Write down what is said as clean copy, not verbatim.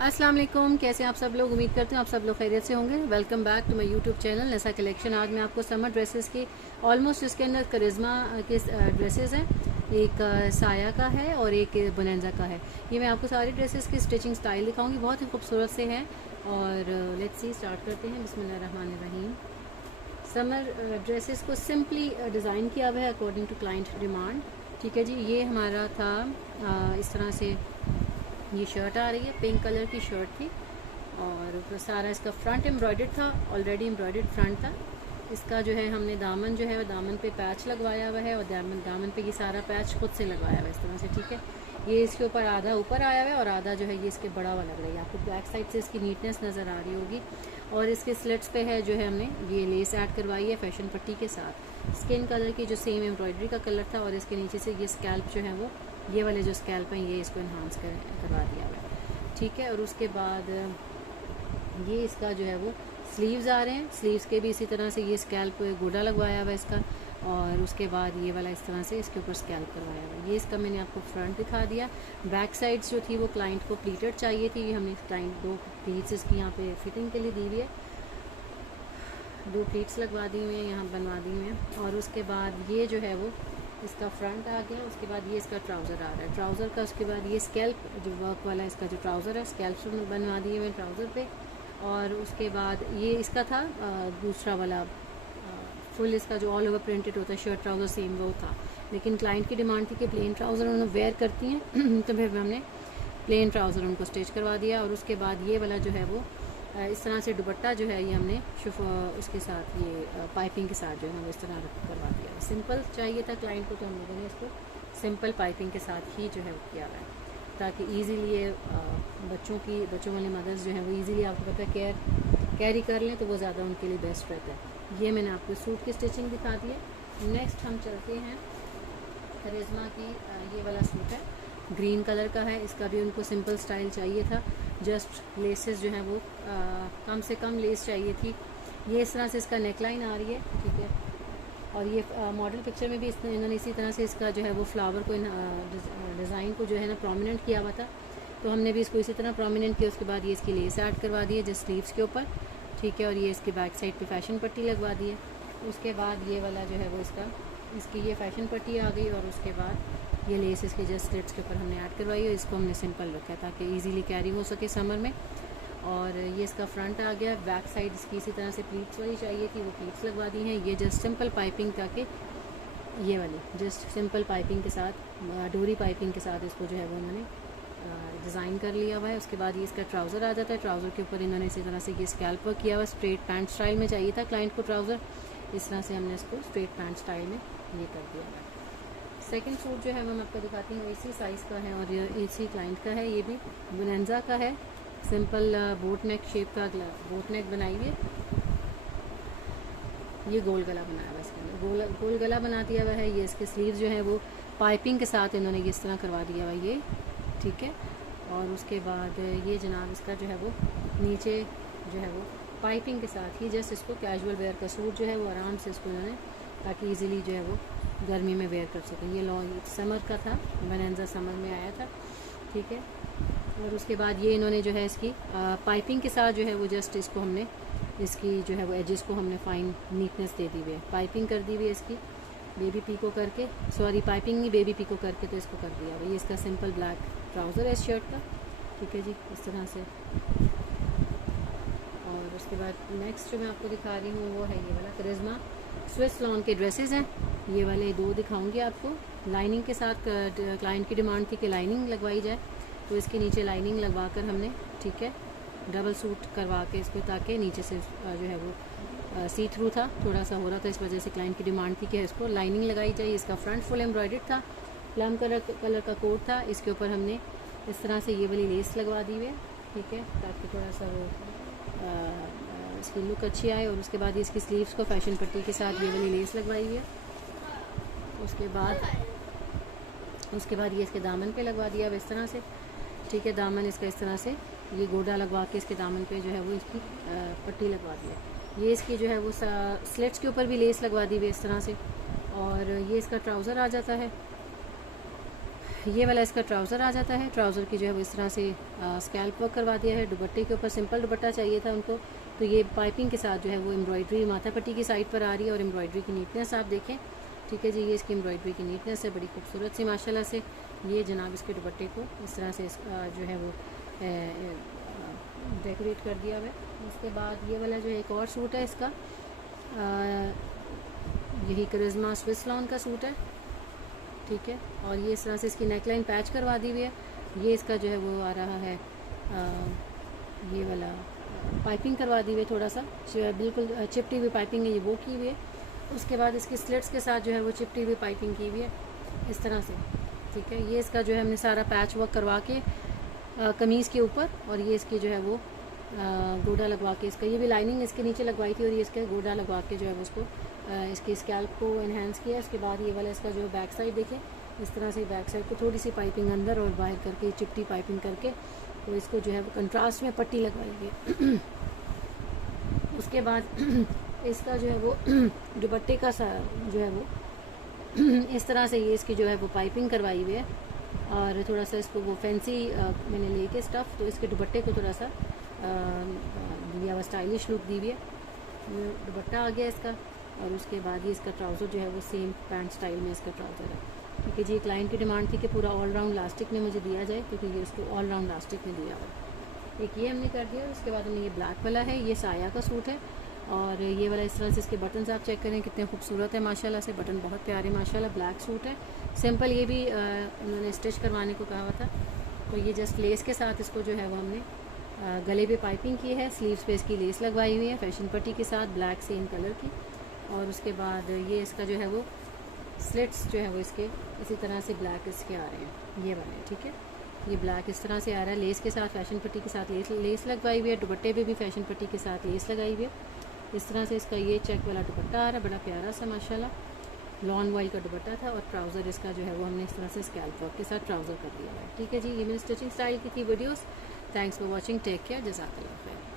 अस्सलाम वालेकुम, कैसे हैं आप सब लोग। उम्मीद करते हैं आप सब लोग खैरियत से होंगे। Welcome back to my YouTube channel नसा कलेक्शन। आज मैं आपको समर ड्रेसेस की ऑलमोस्ट इसके अंदर करिश्मा के ड्रेसेस हैं। एक साया का है और एक बोनेंजा का है। ये मैं आपको सारी ड्रेसेस की स्टिचिंग स्टाइल दिखाऊंगी, बहुत ही खूबसूरत से हैं। और लेट्स सी स्टार्ट करते हैं। बिस्मिल्लाहिर्रहमानिर्रहीम। समर ड्रेसेस को सिंपली डिज़ाइन किया हुआ है अकॉर्डिंग टू क्लाइंट डिमांड। ठीक है जी, ये हमारा था इस तरह से ये शर्ट आ रही है, पिंक कलर की शर्ट थी और ऊपर सारा इसका फ्रंट एम्ब्रॉयडर्ड था, ऑलरेडी एम्ब्रॉयडर्ड फ्रंट था। इसका जो है हमने दामन जो है वो दामन पे पैच लगवाया हुआ है और दामन पे ये सारा पैच खुद से लगवाया हुआ है इस तरह से। ठीक है, ये इसके ऊपर आधा ऊपर आया हुआ है और आधा जो है ये इसके बड़ा हुआ लग रहा है। आपको बैक साइड से इसकी नीटनेस नज़र आ रही होगी। और इसके स्लिट्स पे है जो है हमने ये लेस ऐड करवाई है फैशन पट्टी के साथ, स्किन कलर की जो सेम एम्ब्रॉयडरी का कलर था। और इसके नीचे से ये स्कैल्प जो है वो ये वाले जो स्कैल्प हैं ये इसको इन्हांस करवा दिया हुआ है। ठीक है, और उसके बाद ये इसका जो है वो स्लीव्स आ रहे हैं। स्लीव्स के भी इसी तरह से ये स्कैल्प गोडा लगवाया हुआ है इसका। और उसके बाद ये वाला इस तरह से इसके ऊपर स्कैल्प करवाया हुआ है। ये इसका मैंने आपको फ्रंट दिखा दिया। बैक साइड्स जो थी वो क्लाइंट को प्लीटेड चाहिए थी। ये हमने क्लाइंट दो प्लीट्स इसकी यहाँ पे फिटिंग के लिए दी हुई है, दो प्लीट्स लगवा दी हुई हैं, यहाँ बनवा दी हुई हैं। और उसके बाद ये जो है वो इसका फ्रंट आ गया। उसके बाद ये इसका ट्राउज़र आ रहा है, ट्राउज़र का। उसके बाद ये स्कैल्प जो वर्क वाला इसका जो ट्राउज़र है, स्कैल्प बनवा दिए हुए ट्राउज़र पे। और उसके बाद ये इसका था दूसरा वाला फुल, इसका जो ऑल ओवर प्रिंटेड होता है शर्ट ट्राउज़र सेम वो था। लेकिन क्लाइंट की डिमांड थी कि प्लेन ट्राउज़र उन्होंने वेयर करती हैं तो फिर हमने प्लेन ट्राउज़र उनको स्टिच करवा दिया। और उसके बाद ये वाला जो है वो इस तरह से दुपट्टा जो है ये हमने उसके साथ ये पाइपिंग के साथ जो है वो इस तरह करवा दिया। सिंपल चाहिए था क्लाइंट को तो हम लोगों ने इसको सिंपल पाइपिंग के साथ ही जो है वो किया हुआ है, ताकि ईज़िली ये बच्चों वाली मदर्स जो हैं वो ईज़िली आपको पता है कैरी कर लें तो वो ज़्यादा उनके लिए बेस्ट रहता है। ये मैंने आपको सूट की स्टिचिंग दिखा दी है। नेक्स्ट हम चलते हैं करिश्मा की। ये वाला सूट है, ग्रीन कलर का है। इसका भी उनको सिंपल स्टाइल चाहिए था, जस्ट लेसेस जो हैं वो कम से कम लेस चाहिए थी। ये इस तरह से इसका नेकलाइन आ रही है। ठीक है, और ये मॉडल पिक्चर में भी इन्होंने इसी तरह से इसका जो है वो फ्लावर को डिज़ाइन को जो है ना प्रोमिनेंट किया हुआ था, तो हमने भी इसको इसी तरह प्रोमिनेंट किया। उसके बाद ये इसकी लेस ऐड करवा दी है जस्ट स्लीव्स के ऊपर। ठीक है, और ये इसकी बैक साइड पे फैशन पट्टी लगवा दी है। उसके बाद ये वाला जो है वो इसकी ये फैशन पट्टी आ गई। और उसके बाद ये लेस इसके जस्ट स्लिट्स के ऊपर हमने ऐड करवाई है। इसको हमने सिंपल रखा है ताकि ईज़िली कैरी हो सके समर में। और ये इसका फ्रंट आ गया। बैक साइड इसकी इसी तरह से प्लीट्स वाली चाहिए थी, वो प्लीट्स लगवा दी हैं। ये जस्ट सिंपल पाइपिंग ताकि ये वाली जस्ट सिंपल पाइपिंग के साथ डोरी पाइपिंग के साथ इसको जो है वो उन्होंने डिज़ाइन कर लिया हुआ है। उसके बाद ये इसका ट्राउज़र आ जाता है। ट्राउज़र के ऊपर इन्होंने इसी तरह से ये स्कैल्प वर्क किया हुआ। स्ट्रेट पैंट स्टाइल में चाहिए था क्लाइंट को ट्राउज़र, इस तरह से हमने इसको स्ट्रेट पैंट स्टाइल में ये कर दिया है। सेकंड सूट जो है वो मैं आपको दिखाती हूँ, इसी साइज़ का है और ये इसी क्लाइंट का है। ये भी बोनेंजा का है, सिंपल बोट नेक शेप का बोट नेक बनाई हुई है। ये गोल गला बनाया हुआ है, इसके अंदर गोल गला बना दिया हुआ है। ये इसके स्लीव्स जो है वो पाइपिंग के साथ इन्होंने ये इस तरह करवा दिया हुआ ये। ठीक है, और उसके बाद ये जनाब इसका जो है वो नीचे जो है वो पाइपिंग के साथ ही जस्ट इसको कैजुअल वेयर का सूट जो है वो आराम से इसको इन्होंने ताकि ईज़िली जो है वो गर्मी में वेयर कर सकें। ये लॉन्ग समर का था, बोनेंजा समर में आया था। ठीक है, और उसके बाद ये इन्होंने जो है इसकी पाइपिंग के साथ जो है वो जस्ट इसको हमने इसकी जो है वो एजेस को हमने फाइन नीटनेस दे दी हुई है। पाइपिंग कर दी हुई है इसकी बेबी पीको करके, सॉरी पाइपिंग ही बेबी पीको करके तो इसको कर दिया। ये इसका सिंपल ब्लैक ट्राउज़र है इस शर्ट का। ठीक है जी, इस तरह से। और उसके बाद नेक्स्ट जो मैं आपको दिखा रही हूँ वो है ये वाला करिश्मा स्विस लॉन के ड्रेसेस हैं। ये वाले दो दिखाऊंगी आपको लाइनिंग के साथ। क्लाइंट की डिमांड थी कि लाइनिंग लगवाई जाए, तो इसके नीचे लाइनिंग लगवा कर हमने ठीक है डबल सूट करवा के इसको, ताकि नीचे से जो है वो सी थ्रू था, थोड़ा सा हो रहा था, इस वजह से क्लाइंट की डिमांड थी कि इसको लाइनिंग लगाई जाए। इसका फ्रंट फुल एम्ब्रॉयडर्ड था, प्लम कलर का कोट था। इसके ऊपर हमने इस तरह से ये वाली लेस लगवा दी हुई है। ठीक है, ताकि थोड़ा सा वो इसकी लुक अच्छी आए। और उसके बाद इसकी स्लीव्स को फैशन पट्टी के साथ ये वाली लेस लगवाई हुई है। उसके बाद ये इसके दामन पे लगवा दिया अब इस तरह से। ठीक है, दामन इसका इस तरह से ये गोडा लगवा के इसके दामन पे जो है वो इसकी पट्टी लगवा दिया। ये इसकी जो है वो स्लिट्स के ऊपर भी लेस लगवा दी हुई इस तरह से। और ये इसका ट्राउज़र आ जाता है। ये वाला इसका ट्राउज़र आ जाता है। ट्राउज़र की जो है वो इस तरह से स्कैल्प वर्क करवा दिया है। दुपट्टे के ऊपर सिंपल दुपट्टा चाहिए था उनको, तो ये पाइपिंग के साथ जो है वो एम्ब्रॉयडरी माथा पट्टी की साइड पर आ रही है और एम्ब्रॉयडरी की नीटनेस आप देखें। ठीक है जी, ये इसकी एम्ब्रॉयडरी की नीटनेस है, बड़ी खूबसूरत सी माशाल्लाह से। ये जनाब इसके दुपट्टे को इस तरह से जो है वो डेकोरेट कर दिया हुआ है। उसके बाद ये वाला जो एक और सूट है इसका, यही करिश्मा स्विस लॉन का सूट है। ठीक है, और ये इस तरह से इसकी नेकलाइन पैच करवा दी हुई है। ये इसका जो है वो आ रहा है ये वाला पाइपिंग करवा दी हुई है, थोड़ा सा बिल्कुल चिपटी हुई पाइपिंग है, ये वो की हुई है। उसके बाद इसकी स्लिट्स के साथ जो है वो चिपटी हुई पाइपिंग की हुई है इस तरह से। ठीक है, ये इसका जो है हमने सारा पैच वर्क करवा के कमीज़ के ऊपर, और ये इसकी जो है वो गोडा लगवा के, इसका ये भी लाइनिंग इसके नीचे लगवाई थी और ये इसका गोडा लगवा के जो है वो उसको इसकी स्कैल्प को इन्हेंस किया। उसके बाद ये वाला इसका जो बैक साइड देखें, इस तरह से बैक साइड को थोड़ी सी पाइपिंग अंदर और बाहर करके चिपटी पाइपिंग करके तो इसको जो है वो कंट्रास्ट में पट्टी लगवाई है। उसके बाद इसका जो है वो दुपट्टे का सा जो है वो इस तरह से ये इसकी जो है वो पाइपिंग करवाई हुई है और थोड़ा सा इसको वो फैंसी मैंने लेके स्टफ़, तो इसके दुपट्टे को थोड़ा सा दिया हुआ स्टाइलिश लुक दी हुई है। ये दुपट्टा आ गया इसका, और उसके बाद ही इसका ट्राउज़र जो है वो सेम पैंट स्टाइल में इसका ट्राउज़र है। ठीक है जी, क्लाइंट की डिमांड थी कि पूरा ऑल राउंड लास्टिक में मुझे दिया जाए, क्योंकि ये उसको ऑल राउंड लास्टिक में दिया हुआ। एक ये हमने कर दिया। उसके बाद हमने ये ब्लैक वाला है, ये साया का सूट है, और ये वाला इस तरह से इसके बटन आप चेक करें कितने खूबसूरत है माशाल्लाह से। बटन बहुत प्यारे माशाल्लाह। ब्लैक सूट है, सिंपल, ये भी उन्होंने स्टिच करवाने को कहा हुआ था, तो ये जस्ट लेस के साथ इसको जो है वो हमने गले पे पाइपिंग की है, स्लीव्स पे इसकी लेस लगवाई हुई है फैशन पट्टी के साथ, ब्लैक सेम कलर की। और उसके बाद ये इसका जो है वो स्लिट्स जो है वो इसके इसी तरह से ब्लैक इसके आ रहे हैं, ये वाले। ठीक है, ये ब्लैक इस तरह से आ रहा है, लेस के साथ फैशन पट्टी के साथ लेस लगवाई हुई है। दुपट्टे पे भी फैशन पट्टी के साथ लेस लगाई हुई है। इस तरह से इसका ये चेक वाला दुपट्टा आ रहा है, बड़ा प्यारा सा माशाल्लाह। लॉन वॉइल का दुपट्टा था और ट्राउज़र इसका जो है वो हमने इस तरह से स्कैल्प वर्क के साथ ट्राउज़र कर दिया है। ठीक है जी, ये मेरी स्टिचिंग स्टाइल की थी videos. Thanks for watching, take care, जज़ाकल्लाह खैर।